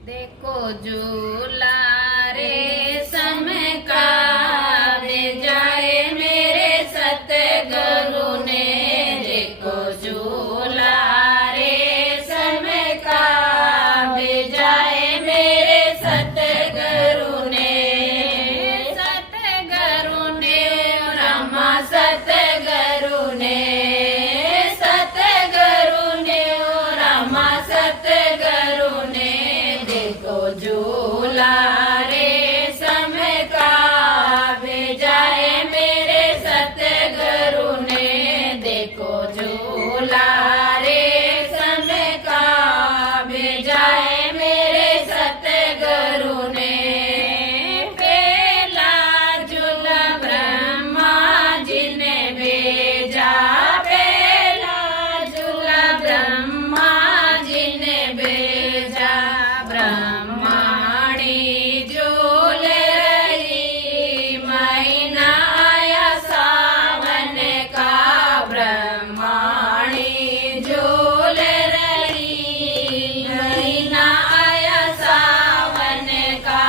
देखो झूला रेशम का भेजाए मेरे सतगुरु ने। देखो झूला रेशम का भेजाए मेरे सतगुरु ने। सतगुरु ने रमा सतगुरु ने। सतगुरु ने रमा सतगुरु ने। देखो झूला रेशम का भेजाए मेरे सतगुरु ने। देखो झूला रेशम का भेजाए मेरे सतगुरु ने। पहला झूला ब्रह्मा जी ने भेजा। पहला झूला ब्रह्मा जी ने भेजा। ब्रह्माणी झूल रही महीना आया सावन का। ब्रह्माणी झूल रही महीना आया सावन का।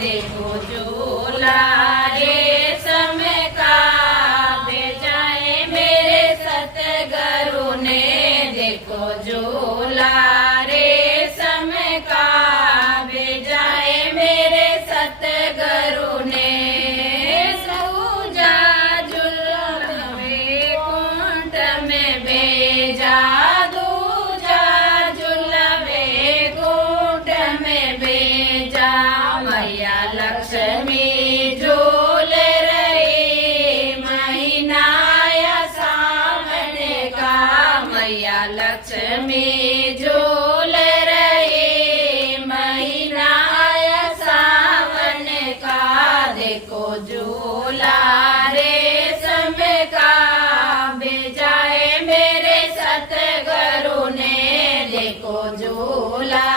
देखो झूला रेशम का भेजाए मेरे सतगुरु ने। देखो झूला रेशम का भेजाए मेरे सतगुरु ने। सूजा झूला वैकुंठ में भेजा। दूजा झूला वैकुंठ में भेजा। मैया लक्ष्मी झूल रही महीना आया सावन का। मैया लक्ष्मी झूल रही महीना आया सावन का। देखो झूला रेशम का भेजाए मेरे सतगुरु ने। देखो झूला